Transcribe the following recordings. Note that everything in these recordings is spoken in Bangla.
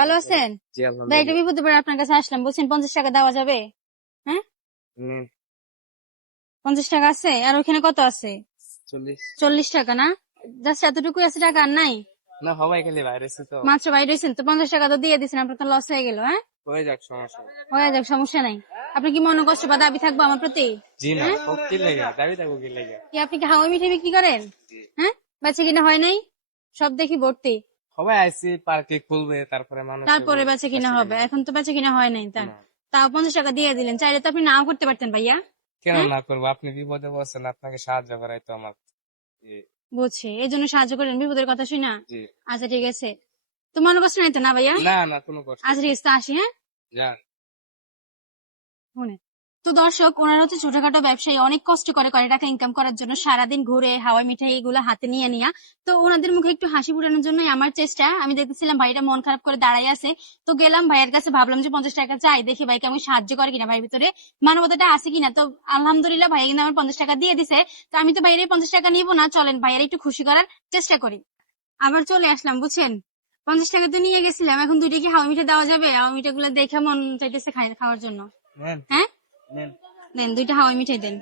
ভালো আছেন? জি ভাই একটা আলহামদুলিল্লাহ। বিপদে পড়ে আপনার কাছে আসলাম, বলছেন 50 টাকা দেওয়া যাবে? হ্যাঁ, নেন 50 টাকা আছে। আর ওখানে কত আছে? 40। 40 টাকা না? জাস্ট এতটুকু আছে, টাকা আর নাই? না হবাই খালি ভাইরাসে তো মাত্র বাইরে হয়েছেন তো 50 টাকা তো দিয়ে দিচ্ছেন, আপনার তো লস হয়ে গেল। হ্যাঁ, হয়ে যাক, সমস্যা নেই। হয়ে যাক, সমস্যা নাই। আপনি কি মনে কষ্ট বা দাবি থাকবো আমার প্রতি? জি না, হ্যাঁ, হোক কি লেগে দাবি থাকবো কি লেগে। কি আপনি কি হাওয়াই মিঠাই বিক্রি করেন? জি হ্যাঁ, বেচে কিনা হয় নাই? সব দেখি ভর্তি। সবাই আইসি পার্কে খুলবে, তারপরে মানুষ তারপরে বেচে কিনা হবে, এখন তো বেচে কিনা হয় নাই। তার তাও 50 টাকা দিয়ে দিলেন, চাইলে তো আপনি নাও করতে পারতেন ভাইয়া। কেন হ্যাঁ, না করবো? আপনি বিপদে পড়ছেন, আপনাকে সাহায্য করাই তো আমার জি। বুঝছি, এই জন্য সাহায্য করেন বিপদের কথা শুনা। জি আচ্ছা ঠিক আছে, তো মনে কষ্ট নাই তো না ভাইয়া? না না, কোনো কষ্ট আচ্ছা নেই। ঠিক আছে, তো আসি। হ্যাঁ, যান। শুনে তো দর্শক, ওনারা হচ্ছে ছোটখাটো ব্যবসায়ী, অনেক কষ্ট করে করে টাকা ইনকাম করার জন্য, সারাদিন ঘুরে হাওয়াই মিঠাই এগুলো হাতে নিয়ে নিয়া। তো ওনাদের মুখে একটু হাসি ফুটানোর জন্যই আমার চেষ্টা। আমি দেখতেছিলাম ভাইটা মন খারাপ করে দাঁড়াই আছে, তো গেলাম ভাইয়ের কাছে, ভাবলাম যে 50 টাকা চাই, দেখি ভাইকে আমি সাহায্য করে কিনা, ভাইয়ের ভিতরে মানবতাটা আছে কিনা। তো আলহামদুলিল্লাহ ভাই কিন্তু আমার 50 টাকা দিয়ে দিছে। তো আমি তো ভাইয়ের 50 টাকা নিবো না, চলেন ভাইয়ের একটু খুশি করার চেষ্টা করি। আবার চলে আসলাম, বুঝছেন। 50 টাকা তো নিয়ে গেছিলাম, এখন দুইটা কি হাওয়া মিঠা দেওয়া যাবে? হাওয়া মিঠা গুলো দেখে মন চাইতেছে খাওয়ার জন্য। নেন হ্যাঁ, নেন। দেন দুইটা হাওয়াই মিঠাই দেন।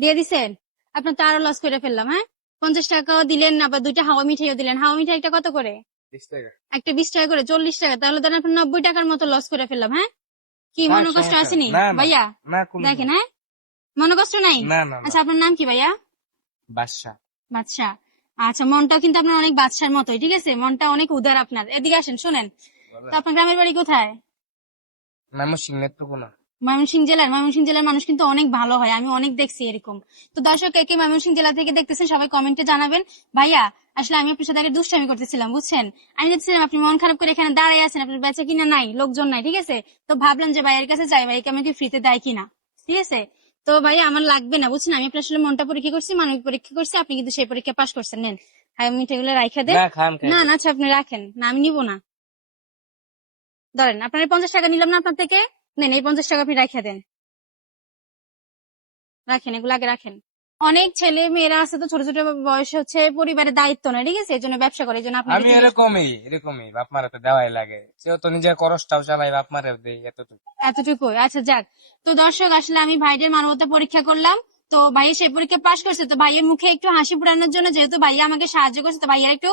দিয়ে দিছেন? আপনার তো আরো লস করে ফেললাম। হ্যাঁ, 50 টাকাও দিলেন, আবার দুইটা হাওয়া মিঠাইও দিলেন। হাওয়া মিঠাই একটা কত করে? 20 টাকা। একটা 20 টাকা করে, 40 টাকা। তাহলে ধরেন আপনার 90 টাকার মতো লস করে ফেললাম। হ্যাঁ, কি না মনে কষ্ট সমস্যা আসেনি না না ভাইয়া? না, কোনো দেখেন, হ্যাঁ, মনে কষ্ট নাই? না না না। আচ্ছা, আপনার নাম কি ভাইয়া? বাদশা। বাদশা। আচ্ছা, মনটাও কিন্তু আপনার অনেক বাদশার মতোই, ঠিক আছে, মনটা অনেক উদার আপনার। এদিকে আসেন, শোনেন। তো আপনার গ্রামের বাড়ি কোথায়? ময়মনসিংহ নেত্রকোনা। ময়মনসিংহ জেলার মানুষ কিন্তু অনেক ভালো হয়, আমি অনেক দেখছি এরকম। তো দর্শক, কে কে ময়মনসিংহ জেলা থেকে দেখতেছেন সবাই কমেন্টে জানাবেন। ভাইয়া, আসলে আমি আপনার সাথে আগে দুষ্টামি করতেছিলাম, বুঝছেন। আমি দেখছিলাম আপনি মন খারাপ করে এখানে দাঁড়িয়ে আছেন, আপনার বেচা কিনা নাই, লোকজন নাই, ঠিক আছে। তো ভাবলাম যে ভাইয়ের কাছে যাই, ভাইকে আমাকে ফ্রিতে দেয় কিনা, ঠিক আছে। তো ভাইয়া আমার লাগবে না, বুঝছেন, আমি আপনার আসলে মনটা পরীক্ষা করছি, মানবিক পরীক্ষা করছি, আপনি কিন্তু সেই পরীক্ষা পাশ করছেন। নেন, আমি মিঠাইগুলো রাইখা দেন। না খান না খাইলে। না, আচ্ছা আপনি রাখেন না, আমি নিবো না। ধরেন, আপনার 50 টাকা নিলাম না আপনার থেকে, নেন এই 50 টাকা আপনি রাইখা দেন। রাখেন, এগুলো আগে রাখেন। অনেক ছেলে মেয়েরা আছে তো ছোট ছোট বয়সে, হচ্ছে পরিবারের দায়িত্ব নয়, ঠিক আছে, এই জন্য ব্যবসা করে, এই জন্য আপনাকে আমি জিজ্ঞেস করলাম। এরকমই বাপ মারে তো দেওয়াই লাগে, সেও তো নিজের খরচটাও চালাই, বাপ মারে দেই এতটুকু। এতটুকু, আচ্ছা যাক। তো দর্শক, আসলে আমি ভাইদের মানবতা পরীক্ষা করলাম। তো ভাইয়া সেই পরীক্ষা পাশ করছে, তো ভাইয়ের মুখে একটু হাসি ফোটানোর জন্য, যেহেতু ভাইয়া আমাকে সাহায্য করছে, তো ভাইয়া একটু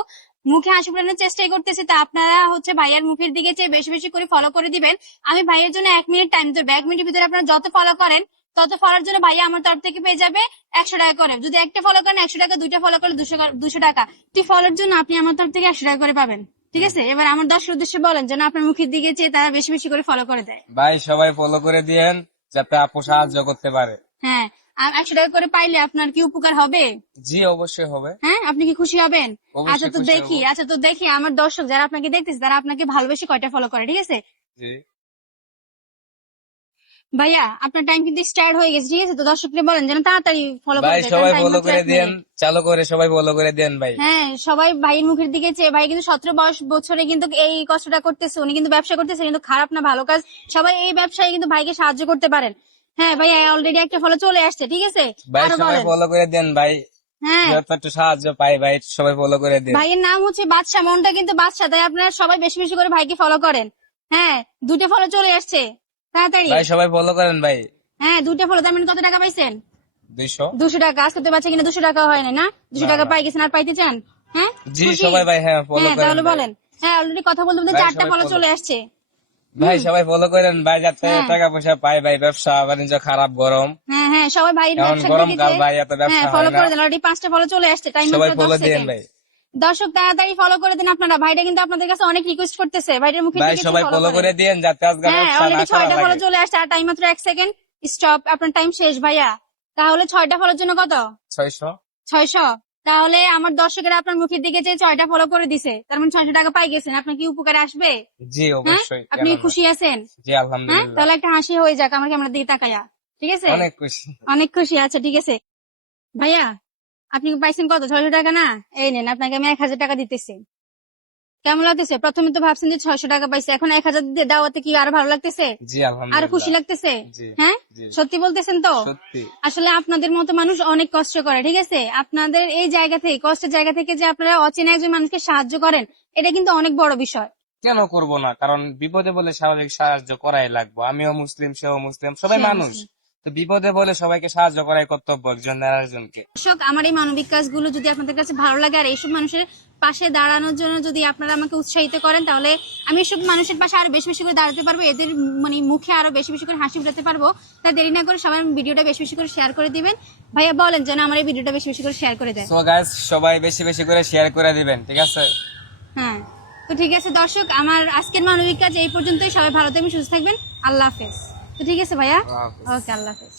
মুখে হাসি ফোটানোর চেষ্টাই করতেছে। তো আপনারা হচ্ছে ভাইয়ার মুখের দিকে চেয়ে বেশি বেশি করে ফলো করে দিবেন। আমি ভাইয়ের জন্য 1 মিনিট টাইম দেবো, 1 মিনিটের ভিতরে আপনারা যত ফলো করেন, তত ফলোর জন্য ভাইয়া আমার তরফ থেকে পেয়ে যাবে 100 টাকা করে। যদি একটা ফলো করেন 100 টাকা, দুইটা ফলো করলে 200 টাকা। তুই ফলোর জন্য আপনি আমার তরফ থেকে 100 টাকা করে পাবেন। ঠিক আছে, এবার আমার দর্শক উদ্দেশ্যে বলেন যেন আপনার মুখের দিকে চেয়ে তারা বেশি বেশি করে ফলো করে দেয়। ভাই সবাই ফলো করে দিয়েন, যাতে আপু সাহায্য করতে পারে। হ্যাঁ, আর 100 টাকা করে পাইলে আপনার কি উপকার হবে? জি অবশ্যই হবে। হ্যাঁ, আপনি কি খুশি হবেন? অবশ্যই খুশি হব। আচ্ছা তো দেখি আমার দর্শক যারা আপনাকে দেখতেছে তারা আপনাকে ভালোবেসে কয়টা ফলো করে, ঠিক আছে। জি ভাইয়া, আপনার টাইম কিন্তু স্টার্ট হয়ে গেছে, ঠিক আছে, তো দর্শককে বলেন যেন তাড়াতাড়ি ফলো করে ভাই দেয়, কারণ সবাই টাইম ফলো মাত্র করে 1 দিয়েন, মিনিট। চালু করে সবাই ফলো করে দেন ভাই। হ্যাঁ, সবাই ভাইয়ের মুখের দিকে চেয়ে, ভাই কিন্তু 17 বছরে কিন্তু এই কষ্টটা করতেছে, উনি কিন্তু ব্যবসা করতেছে, কিন্তু খারাপ না, ভালো কাজ। সবাই এই ব্যবসায় কিন্তু ভাইকে সাহায্য করতে পারেন। হ্যাঁ ভাইয়া, অলরেডি একটা ফলো চলে আসছে, ঠিক আছে। ভাই আরো সবাই বলেন। ফলো করে দেন ভাই, হ্যাঁ, যত একটু সাহায্য পাই ভাই সবাই ফলো করে দেন। ভাইয়ের নাম হচ্ছে বাদশা, মনটা কিন্তু বাদশা, তাই আপনারা সবাই বেশি বেশি করে ভাইকে ফলো করেন। হ্যাঁ, 2টা ফলো চলে আসছে, তাড়াতাড়ি। ভাই সবাই ফলো করেন ভাই। হ্যাঁ, 2টা ফলো, তার মানে কত টাকা পাইছেন? 200। 200 টাকা। আজকে তো বাচ্চা কিনা 200 টাকা হয় না, না? দুশো না টাকা না। পাই গেছেন, আর পাইতে চান? হ্যাঁ, জি খুশি? সবাই ভাই, হ্যাঁ ফলো হ্যাঁ, করেন তাহলে ভাই। বলেন। হ্যাঁ, অলরেডি কথা বলতে বলতে ভাই 4টা সবাই ফলো ফলো, চলে আসছে। ভাই সবাই ফলো করেন ভাই, যাতে হ্যাঁ টাকা পয়সা পাই ভাই, ব্যবসা বাণিজ্য খারাপ, গরম হ্যাঁ হ্যাঁ, সবাই ভাইয়ের এখন, ব্যবসার দিকে গরমকাল যে। ভাই, এত হ্যাঁ, ব্যবসা ফলো হয় না। করে দেন, অলরেডি 5টা ফলো চলে আসছে, টাইম সবাই মাত্র ফলো 10 দিন সেকেন্ড ভাই। দর্শক, তাড়াতাড়ি ফলো করে দিন আপনারা, ভাইটা কিন্তু আপনাদের কাছে অনেক রিকোয়েস্ট করতেছে, ভাইটার মুখের ভাই দিকে চেয়ে সবাই ফলো ফলো করেন। করে দিন, যাতে আজকে হ্যাঁ, ব্যবসা না অলরেডি করা 6টা ফলো লাগে। চলে আসছে, আর টাইম মাত্র 1 সেকেন্ড। স্টপ, আপনার টাইম শেষ ভাইয়া। তাহলে 6টা ফলোর জন্য কত? 600। 600। তাহলে আমার দর্শকেরা আপনার মুখের দিকে চেয়ে 6টা ফলো করে দিছে, তার মানে 600 টাকা পাই গেছেন, আপনার কি উপকারে আসবে? জি হ্যাঁ, অবশ্যই, আপনি কেন কি না। খুশি আছেন? জি হ্যাঁ, আলহামদুলিল্লাহ। তাহলে একটা হাসি হয়ে যাক আমার ক্যামেরার দিকে তাকায়া, ঠিক আছে। অনেক খুশি। অনেক খুশি, আচ্ছা ঠিক আছে। ভাইয়া, আপনি পাইছেন কত? 600 টাকা না? এই নেন, আপনাকে আমি 1000 টাকা দিতেছি। কেমন লাগতেছে? প্রথমে তো ভাবছেন যে 600 টাকা পাইছে, এখন 1000 দাওয়াতে কি আরো ভালো লাগতেছে? জি আরো খুশি আলহামদুলিল্লাহ। লাগতেছে? জি হ্যাঁ, জি সত্যি বলতেছেন তো? সত্যি। আসলে আপনাদের মতো মানুষ অনেক কষ্ট করে, ঠিক আছে, আপনাদের এই জায়গা থেকে, কষ্টের জায়গা থেকে যে আপনারা অচেনা একজন মানুষকে সাহায্য করেন, এটা কিন্তু অনেক বড় বিষয়। কেন করব না? কারণ বিপদে বলে স্বাভাবিক সাহায্য করাই লাগবে। আমিও মুসলিম, সেও মুসলিম, সবাই সেও মানুষ। মুসলিম। তো বিপদে বলে সবাইকে সাহায্য করাই কর্তব্য একজন আরেকজনকে। দর্শক, আমার এই মানবিক কাজগুলো যদি আপনাদের কাছে ভালো লাগে আর এইসব মানুষের পাশে দাঁড়ানোর জন্য যদি আপনারা আমাকে উৎসাহিত করেন, তাহলে আমি এসব মানুষের পাশে আরো বেশি বেশি করে দাঁড়াতে পারবো, এদের মানে মুখে আরো বেশি বেশি করে হাসি ফুটাতে পারবো। তাই দেরি না করে সবাই ভিডিওটা বেশি বেশি করে শেয়ার করে দিবেন। ভাইয়া বলেন যেন আমার এই ভিডিওটা বেশি বেশি করে শেয়ার করে দেয়। সো গাইস, সবাই বেশি বেশি করে শেয়ার করে দিবেন, ঠিক আছে? হ্যাঁ, তো ঠিক আছে দর্শক, আমার আজকের মানবিক কাজ এই পর্যন্তই। সবাই ভালো থাকবেন, সুস্থ থাকবেন। আল্লাহ হাফেজ। তো ঠিক আছে ভাইয়া, আল্লাহ হাফেজ। ওকে, আল্লাহ হাফেজ।